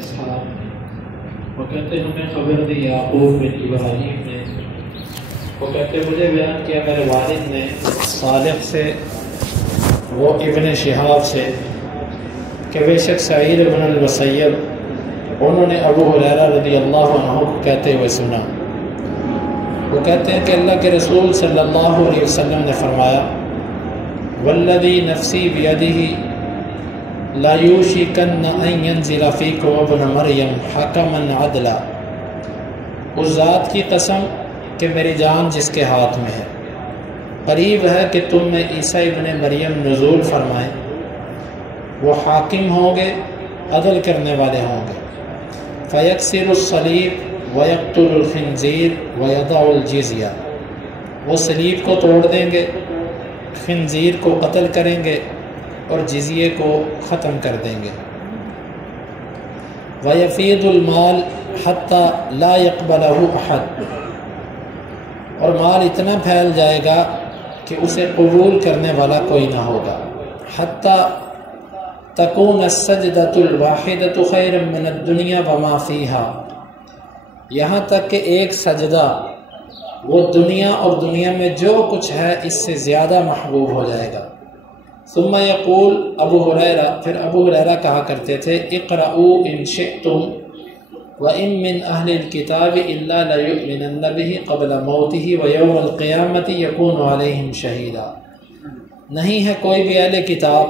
اسحاق، وہ کہتے ہمیں خبر دی یعقوب بن ابراہیم نے، وہ کہتے مجھے بیان کیا میرے والد نے صالح سے، وہ ابن شہاب سے، کہ بے شک سعید بن المسیب انہوں نے ابو ہریرہ رضی اللہ عنہ کو کہتے ہوئے سنا، وہ کہتے ہیں کہ اللہ کے رسول صلی اللہ علیہ وسلم نے فرمایا والذی نفسی بیدہ لا یوشکن ان ینزل فیکم ابن مریم حکما عدلا، اس ذات کی قسم کہ میری جان جس کے ہاتھ میں ہے، قریب ہے کہ تم میں عیسیٰ ابن مریم نزول فرمائیں، وہ حاکم ہوں گے، عدل کرنے والے ہوں گے، فیکسر الصلیب ویقتل الخنزیر ویضع الجزیہ، وہ صلیب کو توڑ دیں گے، خنزیر کو قتل کریں گے اور جزیے کو ختم کر دیں گے، ویفید المال حتی لا یقبلہ احد، اور مال اتنا پھیل جائے گا کہ اسے قبول کرنے والا کوئی نہ ہوگا، حتی تکون السجدۃ الواحدۃ خیر من الدنیا وما فیہا، یہاں تک کہ ایک سجدہ وہ دنیا اور دنیا میں جو کچھ ہے اس سے زیادہ محبوب ہو جائے گا۔ ثم یقول ابو ہریرہ، پھر ابو ہریرہ کہا کرتے تھے اقرؤوا ان شئتم وَإِن مِّنْ أَهْلِ الْكِتَابِ إِلَّا لَيُؤْمِنَنَّ بِهِ قَبْلَ مَوْتِهِ وَيَوْمَ الْقِيَامَةِ يَكُونُ عَلَيْهِمْ شَهِيدًا، نہیں ہے کوئی بھی اہل کتاب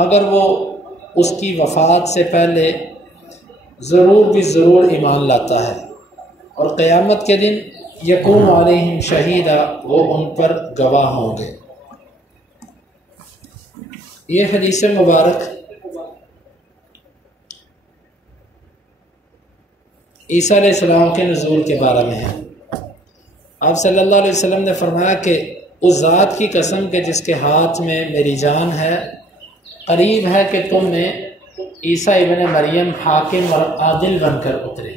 مگر وہ اس کی وفات سے پہلے ضرور بھی ضرور ایمان لاتا ہے، اور قیامت کے دن یکون علیہم شہیدا، وہ ان پر گواہ ہوں گے۔ یہ حدیث مبارک عیسیٰ علیہ السلام کے نزول کے بارے میں ہے۔ آپ صلی اللہ علیہ وسلم نے فرمایا کہ اس ذات کی قسم کہ جس کے ہاتھ میں میری جان ہے، قریب ہے کہ تم میں عیسیٰ ابن مریم حاکم اور عادل بن کر اترے۔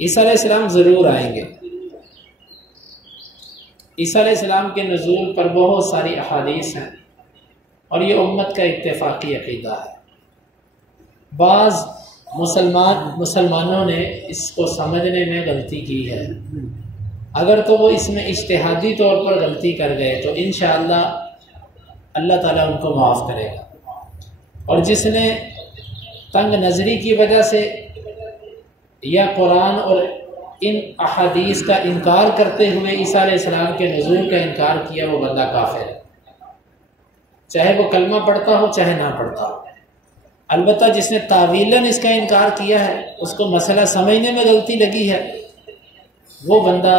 عیسیٰ علیہ السلام ضرور آئیں گے۔ عیسیٰ علیہ السلام کے نزول پر بہت ساری احادیث ہیں اور یہ امت کا اتفاقی عقیدہ ہے۔ بعض مسلمانوں نے اس کو سمجھنے میں غلطی کی ہے، اگر تو وہ اس میں اجتہادی طور پر غلطی کر گئے تو انشاءاللہ اللہ تعالیٰ ان کو معاف کرے گا، اور جس نے تنگ نظری کی وجہ سے یا قرآن اور ان احادیث کا انکار کرتے ہوئے عیسیٰ علیہ السلام کے نزول کا انکار کیا، وہ بندہ کافر ہے، چاہے وہ کلمہ پڑھتا ہو چاہے نہ پڑھتا ہو۔ البتہ جس نے تعویلاً اس کا انکار کیا ہے، اس کو مسئلہ سمجھنے میں غلطی لگی ہے، وہ بندہ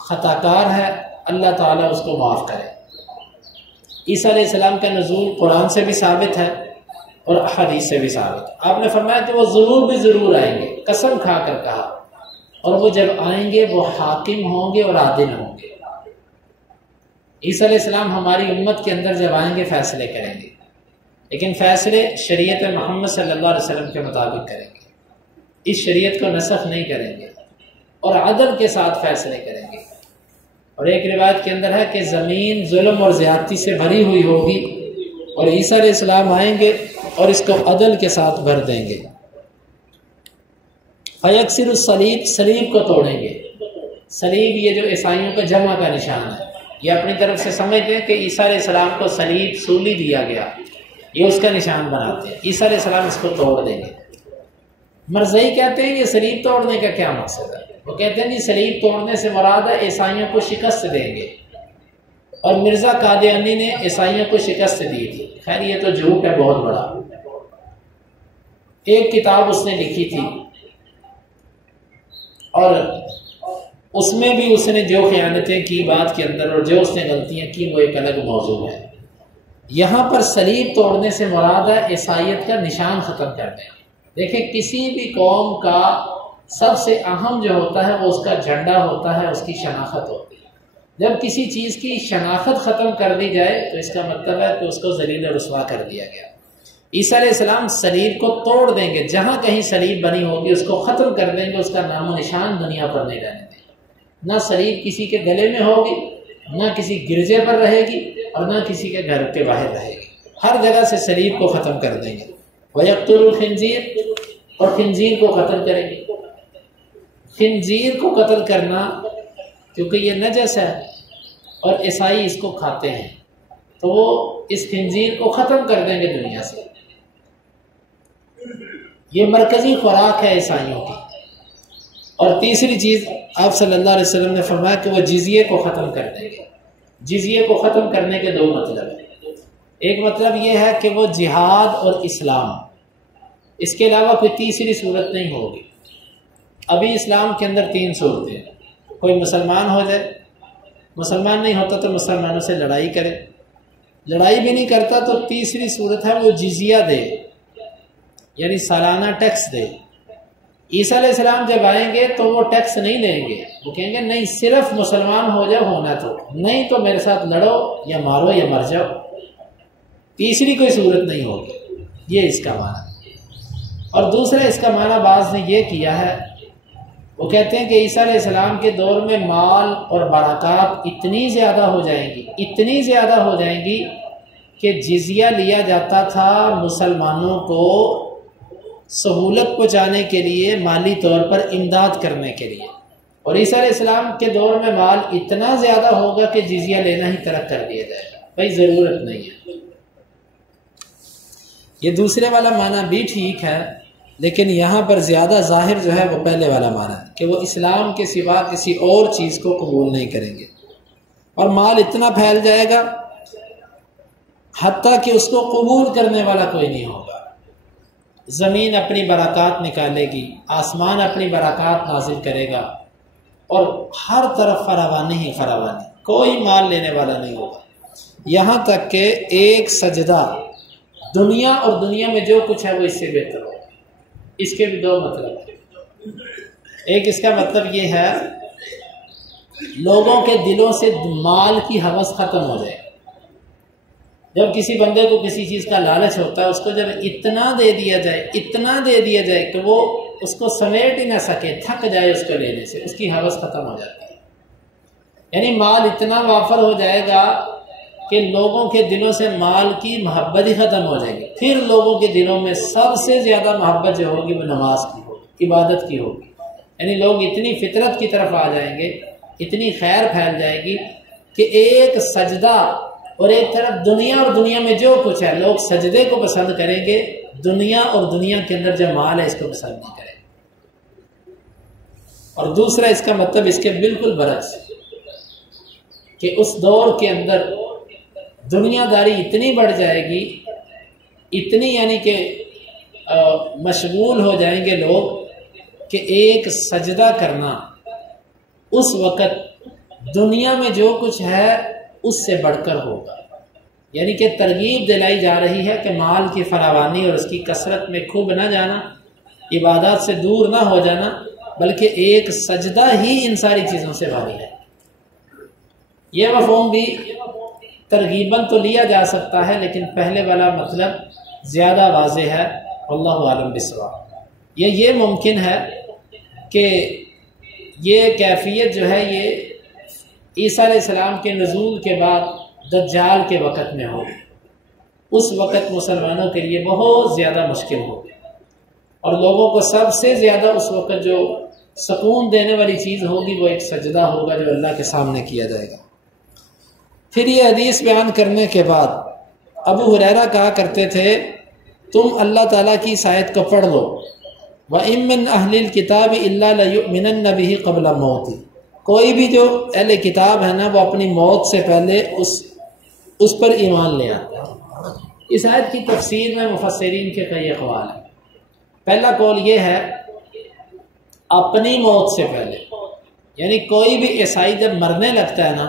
خطا کار ہے، اللہ تعالیٰ اس کو معاف کرے۔ عیسیٰ علیہ السلام کا نزول قرآن سے بھی ثابت ہے اور احادیث سے بھی ثابت ہے۔ آپ نے فرمایا کہ وہ ضرور بھی ضرور آئیں گے، قسم کھا کر کہا، اور وہ جب آئیں گے وہ حاکم ہوں گے اور عادل ہوں گے۔ عیسیٰ علیہ السلام ہماری امت کے اندر جب آئیں گے فیصلے کریں گے، لیکن فیصلے شریعت محمد صلی اللہ علیہ وسلم کے مطابق کریں گے، اس شریعت کو نسخ نہیں کریں گے، اور عدل کے ساتھ فیصلے کریں گے۔ اور ایک روایت کے اندر ہے کہ زمین ظلم اور زیادتی سے بھری ہوئی ہوگی، اور عیسیٰ علیہ السلام آئیں گے اور اس کو عدل کے ساتھ بھر دیں گے۔ فیکسر الصلیب، صلیب کو توڑیں گے۔ صلیب یہ جو عیسائیوں کا جمع کا نشان ہے، یہ اپنی طرف سے سمجھتے ہیں کہ عیسیٰ علیہ السلام کو صلیب سولی دیا گیا، یہ اس کا نشان بناتے ہیں۔ عیسیٰ علیہ السلام اس کو توڑ دیں گے۔ مرزائی کہتے ہیں یہ صلیب توڑنے کا کیا مقصد ہے؟ وہ کہتے ہیں نہیں، صلیب توڑنے سے مراد ہے عیسائیوں کو شکست دیں گے، اور مرزا قادیانی نے عیسائیوں کو شکست دی تھی۔ خیر یہ تو جھوٹ ہے بہت بڑا۔ ایک کتاب اس نے لکھی تھی اور اس میں بھی اس نے جو خیانتیں کی بات کے اندر اور جو اس نے غلطیاں کی وہ ایک الگ موضوع ہے۔ یہاں پر صلیب توڑنے سے مراد ہے عیسائیت کا نشان ختم کر دیں۔ دیکھیں کسی بھی قوم کا سب سے اہم جو ہوتا ہے وہ اس کا جھنڈا ہوتا ہے، اس کی شناخت ہوتی ہے۔ جب کسی چیز کی شناخت ختم کر دی جائے تو اس کا مطلب ہے کہ اس کو ذلیل و رسوا کر دیا گیا۔ عیسیٰ علیہ السلام صلیب کو توڑ دیں گے، جہاں کہیں صلیب بنی ہوگی اس کو ختم کر دیں گے، اس کا نام و نشان دنیا پر نہیں رہنے دیں گے۔ نہ صلیب کسی کے گلے میں ہوگی، نہ کسی گرجے پر رہے گی، اور نہ کسی کے گھر کے باہر رہے گی، ہر جگہ سے صلیب کو ختم کر دیں گے۔ وَيَقْتُلُ الْخِنْزِيرَ، اور خنزیر کو قتل کریں گے۔ خنزیر کو قتل کرنا کیونکہ یہ نجس ہے اور عیسائی اس کو کھاتے ہیں، تو وہ اس خنزیر کو ختم کر دیں گے دنیا سے۔ یہ مرکزی خوراک ہے عیسائیوں کی۔ اور تیسری چیز آپ صلی اللہ علیہ وسلم نے فرمایا کہ وہ جزیے کو ختم کر دیں گے۔ جزیے کو ختم کرنے کے دو مطلب ہیں۔ ایک مطلب یہ ہے کہ وہ جہاد اور اسلام، اس کے علاوہ کوئی تیسری صورت نہیں ہوگی۔ ابھی اسلام کے اندر 3 صورتیں ہیں، کوئی مسلمان ہو جائے، مسلمان نہیں ہوتا تو مسلمانوں سے لڑائی کرے، لڑائی بھی نہیں کرتا تو تیسری صورت ہے وہ جزیہ دے، یعنی سالانہ ٹیکس دے۔ عیسیٰ علیہ السلام جب آئیں گے تو وہ ٹیکس نہیں لیں گے، وہ کہیں گے نہیں صرف مسلمان ہو جاؤ، ہونا تو نہیں تو میرے ساتھ لڑو یا مارو یا مر جاؤ، تیسری کوئی صورت نہیں ہوگی۔ یہ اس کا معنی۔ اور دوسرا اس کا معنی بعض نے یہ کیا ہے، وہ کہتے ہیں کہ عیسیٰ علیہ السلام کے دور میں مال اور برکات اتنی زیادہ ہو جائیں گی، اتنی زیادہ ہو جائیں گی کہ جزیہ لیا جاتا تھا مسلمانوں کو سہولت پہنچانے کے لیے، مالی طور پر امداد کرنے کے لیے، اور عیسیٰ علیہ السلام کے دور میں مال اتنا زیادہ ہوگا کہ جزیہ لینا ہی ترک کر دیا جائے گا، بھائی ضرورت نہیں ہے۔ یہ دوسرے والا معنی بھی ٹھیک ہے، لیکن یہاں پر زیادہ ظاہر جو ہے وہ پہلے والا معنی ہے کہ وہ اسلام کے سوا کسی اور چیز کو قبول نہیں کریں گے، اور مال اتنا پھیل جائے گا حتیٰ کہ اس کو قبول کرنے والا کوئی نہیں ہوگا۔ زمین اپنی برکات نکالے گی، آسمان اپنی برکات نازل کرے گا، اور ہر طرف فراوانی ہی فراوانی، کوئی مال لینے والا نہیں ہوگا، یہاں تک کہ ایک سجدہ دنیا اور دنیا میں جو کچھ ہے وہ اس سے بہتر ہوگا۔ اس کے بھی 2 مطلب ہیں۔ ایک اس کا مطلب یہ ہے لوگوں کے دلوں سے مال کی ہوس ختم ہو جائے۔ جب کسی بندے کو کسی چیز کا لالچ ہوتا ہے، اس کو جب اتنا دے دیا جائے، اتنا دے دیا جائے کہ وہ اس کو سمیٹ ہی نہ سکے، تھک جائے اس کو لینے سے، اس کی ہوس ختم ہو جاتی ہے۔ یعنی مال اتنا وافر ہو جائے گا کہ لوگوں کے دلوں سے مال کی محبت ہی ختم ہو جائے گی۔ پھر لوگوں کے دلوں میں سب سے زیادہ محبت جو ہوگی وہ نماز کی ہوگی، عبادت کی ہوگی۔ یعنی لوگ اتنی فطرت کی طرف آ جائیں گے، اتنی خیر پھیل جائے گی کہ ایک سجدہ، اور ایک طرف دنیا اور دنیا میں جو کچھ ہے، لوگ سجدے کو پسند کریں گے، دنیا اور دنیا کے اندر جو مال ہے اس کو پسند نہیں کریں گے۔ اور دوسرا اس کا مطلب اس کے بالکل برعکس کہ اس دور کے اندر دنیا داری اتنی بڑھ جائے گی، اتنی یعنی کہ مشغول ہو جائیں گے لوگ کہ ایک سجدہ کرنا اس وقت دنیا میں جو کچھ ہے اس سے بڑھ کر ہوگا۔ یعنی کہ ترغیب دلائی جا رہی ہے کہ مال کی فراوانی اور اس کی کثرت میں کھوب نہ جانا، عبادات سے دور نہ ہو جانا، بلکہ ایک سجدہ ہی ان ساری چیزوں سے بھاری ہے۔ یہ مفہوم بھی ترغیباً تو لیا جا سکتا ہے، لیکن پہلے والا مطلب زیادہ واضح ہے، واللہ اعلم بالصواب۔ یہ ممکن ہے کہ یہ کیفیت جو ہے یہ عیسیٰ علیہ السلام کے نزول کے بعد دجال کے وقت میں ہو، اس وقت مسلمانوں کے لیے بہت زیادہ مشکل ہوگی، اور لوگوں کو سب سے زیادہ اس وقت جو سکون دینے والی چیز ہوگی وہ ایک سجدہ ہوگا جو اللہ کے سامنے کیا جائے گا۔ پھر یہ حدیث بیان کرنے کے بعد ابو ہریرہ کہا کرتے تھے تم اللہ تعالیٰ کی اس آیت کو پڑھ لو، وَإِن مِّنْ أَهْلِ الْكِتَابِ إِلَّا لَيُؤْمِنَنَّ بِهِ قَبْلَ مَوْتِهِ، کوئی بھی جو اہل کتاب ہے نا وہ اپنی موت سے پہلے اس پر ایمان لے آتا ہے۔ اس آیت کی تفسیر میں مفسرین کے کئی اقوال ہیں۔ پہلا قول یہ ہے اپنی موت سے پہلے، یعنی کوئی بھی عیسائی جب مرنے لگتا ہے نا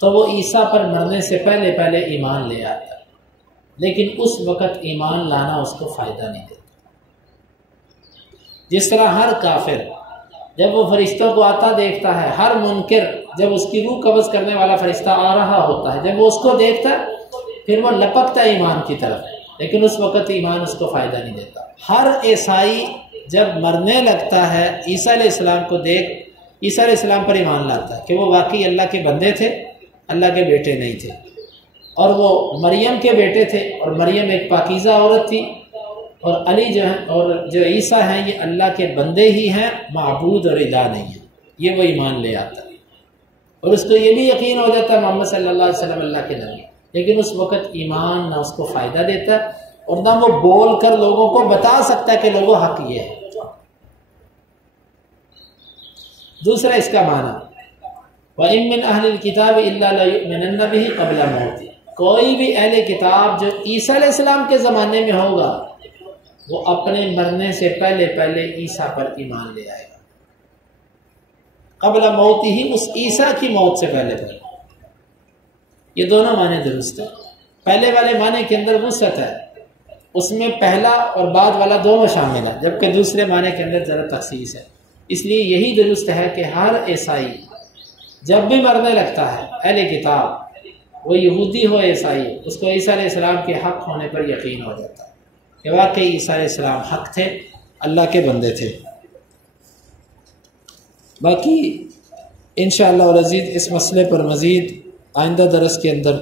تو وہ عیسیٰ پر مرنے سے پہلے ایمان لے آتا ہے، لیکن اس وقت ایمان لانا اس کو فائدہ نہیں دیتا۔ جس طرح ہر کافر جب وہ فرشتوں کو آتا دیکھتا ہے، ہر منکر جب اس کی روح قبض کرنے والا فرشتہ آ رہا ہوتا ہے، جب وہ اس کو دیکھتا ہے پھر وہ لپکتا ہے ایمان کی طرف، لیکن اس وقت ایمان اس کو فائدہ نہیں دیتا۔ ہر عیسائی جب مرنے لگتا ہے عیسیٰ علیہ السلام کو دیکھ عیسیٰ علیہ السلام پر ایمان لاتا ہے کہ وہ واقعی اللہ کے بندے تھے، اللہ کے بیٹے نہیں تھے، اور وہ مریم کے بیٹے تھے، اور مریم ایک پاکیزہ عورت تھی، اور علی جو ہیں اور جو عیسیٰ ہیں یہ اللہ کے بندے ہی ہیں، معبود اور الہ نہیں ہیں، یہ وہ ایمان لے آتا ہے۔ اور اس کو یہ بھی یقین ہو جاتا ہے محمد صلی اللہ علیہ وسلم اللہ کے نبی، لیکن اس وقت ایمان نہ اس کو فائدہ دیتا ہے اور نہ وہ بول کر لوگوں کو بتا سکتا ہے کہ لوگوں حق یہ ہے۔ دوسرا اس کا معنی وَإِن مِّنْ أَهْلِ الْكِتَابِ إِلَّا لَيُؤْمِنَنَّ بِهِ قَبْلَ مَوْتِهِ، کوئی بھی اہل کتاب جو عیسیٰ علیہ السلام کے زمانے میں ہوگا وہ اپنے مرنے سے پہلے عیسیٰ پر ایمان لے آئے گا، قبل موتہ، اس عیسیٰ کی موت سے پہلے۔ یہ دونوں معنی درست ہیں۔ پہلے والے معنی کے اندر وسعت ہے، اس میں پہلا اور بعد والا دونوں شامل ہے، جبکہ دوسرے معنی کے اندر ذرا تخصیص ہے۔ اس لیے یہی درست ہے کہ ہر عیسائی جب بھی مرنے لگتا ہے اہل کتاب، وہ یہودی ہو عیسائی، اس کو عیسیٰ علیہ السلام کے حق ہونے پر یقین ہو جاتا ہے کہ واقعی عیسیٰ علیہ السلام حق تھے، اللہ کے بندے تھے۔ باقی انشاءاللہ العزیز اس مسئلے پر مزید آئندہ درس کے اندر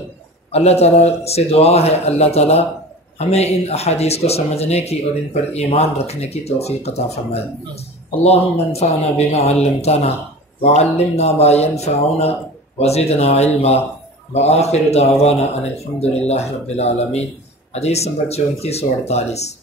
اللہ تعالیٰ سے دعا ہے اللہ تعالیٰ ہمیں ان احادیث کو سمجھنے کی اور ان پر ایمان رکھنے کی توفیق عطا فرمائے۔ اللہم انفعنا بما علمتنا وعلمنا ما ينفعنا وزدنا علما وآخر دعوانا ان الحمد للہ رب العالمین۔ حدیث نمبر 3448۔